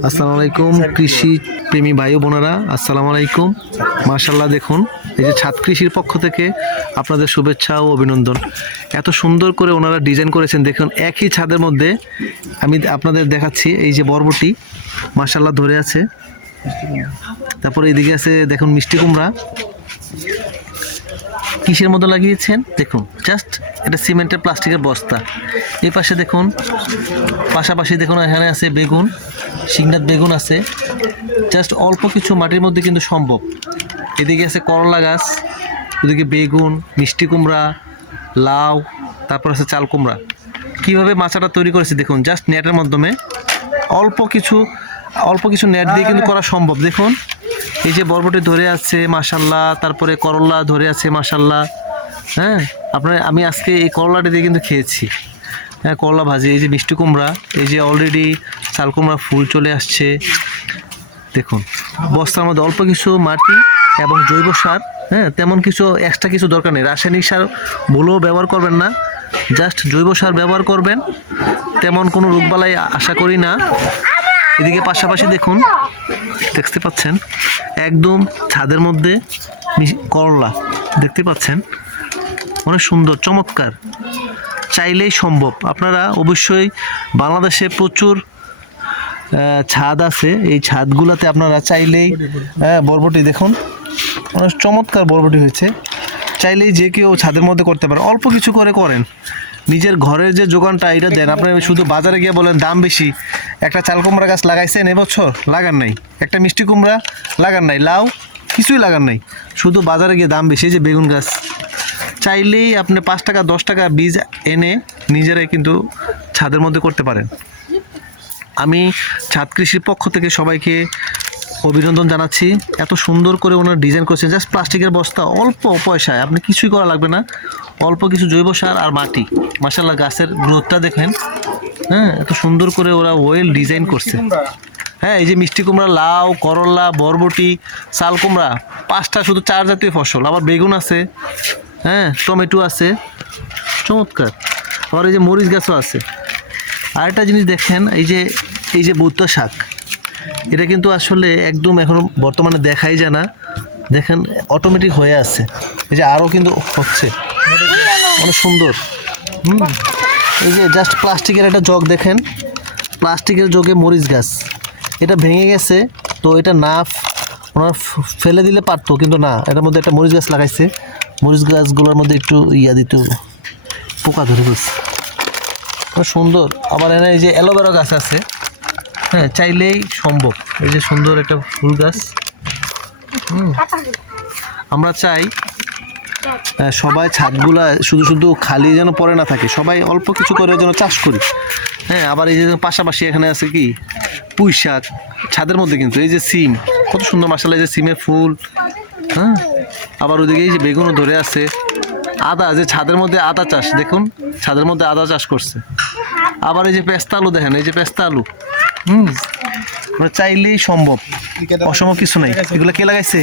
আসসালামু আলাইকুম, কৃষি প্রেমী ভাই বোনেরা, আসসালামু আলাইকুম। মার্শাল্লাহ দেখুন, এই যে ছাদ কৃষির পক্ষ থেকে আপনাদের শুভেচ্ছা ও অভিনন্দন। এত সুন্দর করে ওনারা ডিজাইন করেছেন, দেখুন, একই ছাদের মধ্যে আমি আপনাদের দেখাচ্ছি এই যে বর্বটি মার্শাল্লাহ ধরে আছে। তারপরে এদিকে আছে, দেখুন, মিষ্টি কুমড়া। কিসের মতো লাগিয়েছেন? দেখুন জাস্ট এটা সিমেন্টের প্লাস্টিকের বস্তা। এই পাশে দেখুন পাশাপাশি দেখুন এখানে আছে বেগুন সিংনাথ বেগুন আছে। জাস্ট অল্প কিছু মাটির মধ্যে কিন্তু সম্ভব। এদিকে আছে করলা গাছ ওদিকে বেগুন মিষ্টি কুমড়া লাউ তারপর আছে চাল কুমড়া। কীভাবে মাচাটা তৈরি করেছে দেখুন জাস্ট নেটের মাধ্যমে। অল্প কিছু অল্প কিছু নেট দিয়ে কিন্তু করা সম্ভব। দেখুন এই যে বরবটি ধরে আছে মাসাল্লাহ তারপরে করলা ধরে আছে মাসাল্লাহ হ্যাঁ আপনার, আমি আজকে এই করলাটা দিয়ে কিন্তু খেয়েছি। হ্যাঁ করলা ভাজি, এই যে মিষ্টি কুমড়া, এই যে অলরেডি চাল কুমড়া ফুল চলে আসছে। দেখুন, বস্তার মধ্যে অল্প কিছু মাটি এবং জৈব সার হ্যাঁ তেমন কিছু এক্সট্রা কিছু দরকার নেই। রাসায়নিক সার ভুলেও ব্যবহার করবেন না। জাস্ট জৈব সার ব্যবহার করবেন। তেমন কোনো রোগবালাই আশা করি না। এদিকে পাশাপাশি দেখুন, দেখতে পাচ্ছেন, একদম ছাদের মধ্যে করলা, দেখতে পাচ্ছেন? অনেক সুন্দর, চমৎকার। চাইলেই সম্ভব। আপনারা অবশ্যই বাংলাদেশে প্রচুর ছাদ আছে। এই ছাদগুলোতে আপনারা চাইলেই হ্যাঁ বরবটি দেখুন। অনেক চমৎকার বরবটি হয়েছে। চাইলেই যে কেউ ছাদের মধ্যে করতে পারে। অল্প কিছু করে করেন। নিজের ঘরের যে যোগানটা এটা দেন। আপনি শুধু বাজারে গিয়ে বলেন দাম বেশি। একটা চাল কুমড়া গাছ লাগাইছেন এবছর লাগান নাই। একটা মিষ্টি কুমড়া লাগান নাই। লাউ কিছুই লাগান নাই। শুধু বাজারে গিয়ে দাম বেশি যে বেগুন গাছ। চাইলেই আপনি পাঁচ টাকা দশ টাকা বীজ এনে নিজেরাই কিন্তু ছাদের মধ্যে করতে পারেন। আমি ছাদ কৃষির পক্ষ থেকে সবাইকে অভিনন্দন জানাচ্ছি। এত সুন্দর করে ওনার ডিজাইন করেছেন। জাস্ট প্লাস্টিকের বস্তা অল্প পয়সায়। আপনি কিছুই করা লাগবে না। অল্প কিছু জৈব সার আর মাটি। মাসাল্লাহ গাছের গ্রোথটা দেখেন। হ্যাঁ এত সুন্দর করে ওরা ওয়েল ডিজাইন করছে। হ্যাঁ এই যে মিষ্টি কুমড়া লাউ করলা বরবটি চাল কুমড়া পাঁচটা শুধু চার জাতীয় ফসল। আবার বেগুন আছে হ্যাঁ টমেটো আছে। চমৎকার। আবার এই যে মরিচ গাছও আছে। আরেকটা জিনিস দেখেন এই যে এই যে বুত্ত শাক। এটা কিন্তু আসলে একদম এখন বর্তমানে দেখাই যায় না। দেখেন অটোমেটিক হয়ে আছে। এই যে আরও কিন্তু হচ্ছে। অনেক সুন্দর। হুম। এই যে জাস্ট প্লাস্টিকের একটা জগ দেখেন। প্লাস্টিকের জগে মরিচ গাছ। এটা ভেঙে গেছে, তো এটা না ওনারা ফেলে দিলে পারতো, কিন্তু না, এটার মধ্যে একটা মরিচ গাছ লাগাইছে। মরিচ গাছগুলোর মধ্যে একটু ইয়া দিত পোকা ধরে ফেলছে। সুন্দর। আবার এখানে এই যে অ্যালোভেরা গাছ আছে। হ্যাঁ চাইলেই সম্ভব। এই যে সুন্দর একটা ফুল গাছ। আমরা চাই সবাই ছাদগুলা শুধু শুধু খালি যেন পরে না থাকে। সবাই অল্প কিছু করে যেন চাষ করি। হ্যাঁ আবার এই যে পাশাপাশি এখানে আছে কি? পুঁই শাক। ছাদের মধ্যে কিন্তু এই যে সিম, কত সুন্দর মাসালা এই যে সিমের ফুল। হ্যাঁ আবার ওদিকে এই যে বেগুনও ধরে আছে। আদা, যে ছাদের মধ্যে আদা চাষ, দেখুন, ছাদের মধ্যে আদা চাষ করছে। আবার এই যে পেস্তা আলু দেখেন, এই যে পেস্তা আলু। হুম মানে চাইলেই সম্ভব। অসম্ভব কিছু নাই। এগুলো কে লাগাইছে?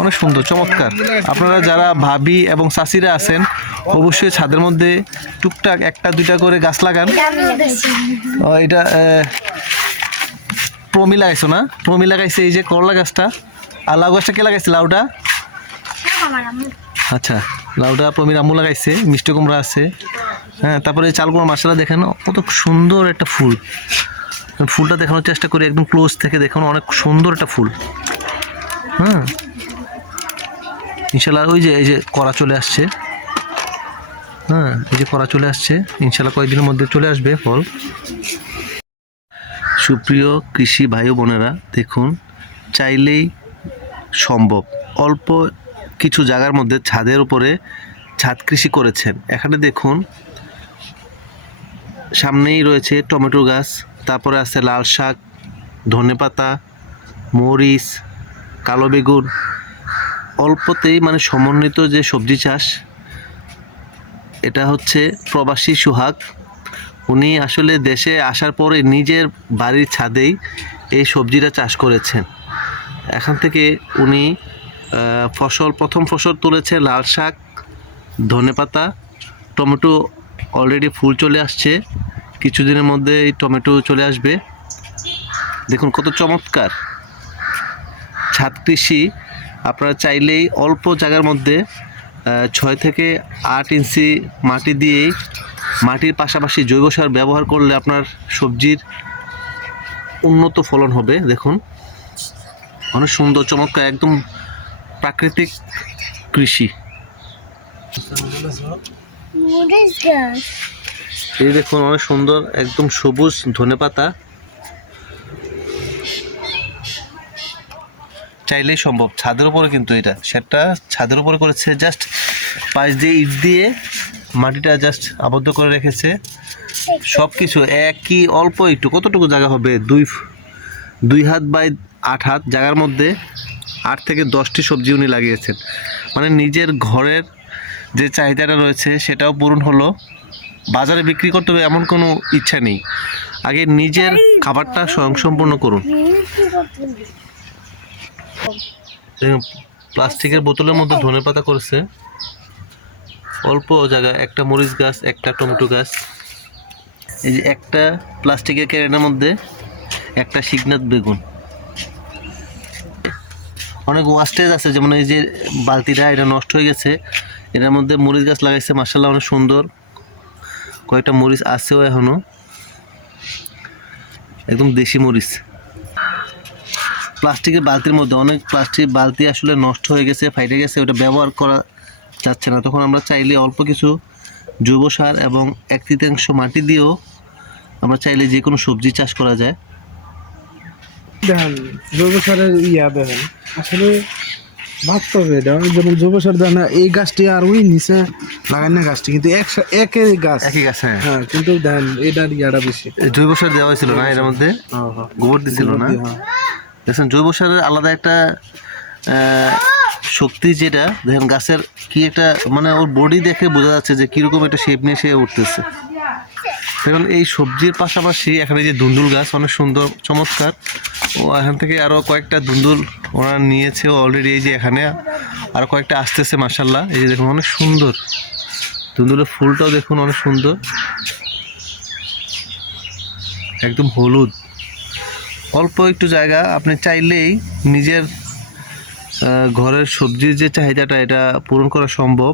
অনেক সুন্দর, চমৎকার। আপনারা যারা ভাবি এবং চাষিরা আছেন, অবশ্যই ছাদের মধ্যে টুকটাক একটা, দুইটা করে গাছ লাগান। এটা প্রমি লাগাইছো না? প্রমি লাগাইছে এই যে করলা গাছটা। আর লাউ গাছটা কে লাগাইছে, লাউটা? আচ্ছা লাউটা প্রমির আম্মু লাগাইছে, মিষ্টি কুমড়া আছে। হ্যাঁ তারপরে এই চাল কুমড়া মাসালা দেখেন, কত সুন্দর একটা ফুল। ফুলটা দেখানোর চেষ্টা করি, একদম ক্লোজ থেকে দেখুন, অনেক সুন্দর একটা ফুল। হ্যাঁ। ইনশাল্লাহ ওই যে, এই যে করা চলে আসছে। হ্যাঁ এই যে করা চলে আসছে। ইনশাল্লাহ কয়েকদিনের মধ্যে চলে আসবে ফল। সুপ্রিয় কৃষি ভাই বোনেরা, দেখুন, চাইলেই সম্ভব। অল্প কিছু জায়গার মধ্যে ছাদের উপরে ছাদ কৃষি করেছেন। এখানে দেখুন, সামনেই রয়েছে টমেটো গাছ, তারপরে আছে লাল শাক, ধনেপাতা, মরিচ, কালো বেগুন। অল্পতেই মানে সমন্বিত যে সবজি চাষ, এটা হচ্ছে প্রবাসী সুহাগ। উনি আসলে দেশে আসার পরে নিজের বাড়ির ছাদেই এই সবজিটা চাষ করেছেন। এখান থেকে উনি ফসল, প্রথম ফসল তুলেছে লাল শাক ধনেপাতা টমেটো অলরেডি ফুল চলে আসছে। কিছুদিনের মধ্যে এই টমেটো চলে আসবে। দেখুন কত চমৎকার। ছাদ কৃষি আপনারা চাইলেই অল্প জায়গার মধ্যে ছয় থেকে আট ইঞ্চি মাটি দিয়েই মাটির পাশাপাশি জৈব সার ব্যবহার করলে আপনার সবজির উন্নত ফলন হবে। দেখুন অনেক সুন্দর চমৎকার একদম প্রাকৃতিক কৃষি? এই দেখুন অনেক সুন্দর একদম সবুজ ধনেপাতা। চাইলেই সম্ভব। ছাদের উপরে কিন্তু এটা। সেটা ছাদের উপরে করেছে জাস্ট পাশ দিয়ে ইট দিয়ে মাটিটা জাস্ট আবদ্ধ করে রেখেছে। সব কিছু একই অল্প একটু কতটুকু জায়গা হবে? দুই দুই হাত বাই আট হাত জায়গার মধ্যে আট থেকে দশটি সবজি উনি লাগিয়েছেন। মানে নিজের ঘরের যে চাহিদাটা রয়েছে সেটাও পূরণ হলো। বাজারে বিক্রি করতে হবে এমন কোনো ইচ্ছা নেই। আগে নিজের খাবারটা স্বয়ংসম্পূর্ণ করুন। প্লাস্টিকের বোতলের মধ্যে ধনেপাতা করেছে। অল্প জায়গা একটা মরিচ গাছ একটা টমেটো গাছ। এই যে একটা প্লাস্টিকের ক্যারেটের মধ্যে একটা শিগনাথ বেগুন। অনেক ওয়াস্টেজ আছে যেমন এই যে বালতিটা এটা নষ্ট হয়ে গেছে। এটার মধ্যে মরিচ গাছ লাগাইছে মার্শাল্লাহ অনেক সুন্দর। কয়েকটা মরিচ আছেও এখনও একদম দেশি মরিচ। প্লাস্টিকের বালতির মধ্যে অনেক প্লাস্টিক বালতি আসলে নষ্ট হয়ে গেছে ফাইটে গেছে ওটা ব্যবহার করা যাচ্ছে না। তখন আমরা চাইলে অল্প কিছু জৈব সার এবং এক তৃতীয়াংশ মাটি দিয়েও আমরা চাইলে যে কোনো সবজি চাষ করা যায়। দেখেন জৈব সারের ইয়া দেখেন আসলে ভাবতে হবে এটা যেমন জৈব সার দেন এই গাছটি আর ওই নিচে লাগান না গাছটি কিন্তু এক একই গাছ। একই গাছ হ্যাঁ। হ্যাঁ কিন্তু দেন এটার ইয়াটা বেশি। জৈব সার দেওয়া হয়েছিল না এর মধ্যে? গোবর দিছিল না? হ্যাঁ। দেখছেন, জৈব সারের আলাদা একটা শক্তি যেটা, দেখেন গাছের কি একটা মানে ওর বডি দেখে বোঝা যাচ্ছে যে কীরকম একটা শেপ নিয়ে সে উঠতেছে। দেখুন, এই সবজির পাশাপাশি এখানে যে দুন্দুল গাছ, অনেক সুন্দর, চমৎকার। ও এখান থেকে আরও কয়েকটা দুন্দুল ওরা নিয়েছে অলরেডি এই যে এখানে আরও কয়েকটা আসতেছে মাসাল্লাহ এই যে দেখুন, অনেক সুন্দর। দুন্দুলের ফুলটাও দেখুন, অনেক সুন্দর। একদম হলুদ। অল্প একটু জায়গা আপনি চাইলেই নিজের ঘরের সবজির যে চাহিদাটা এটা পূরণ করা সম্ভব.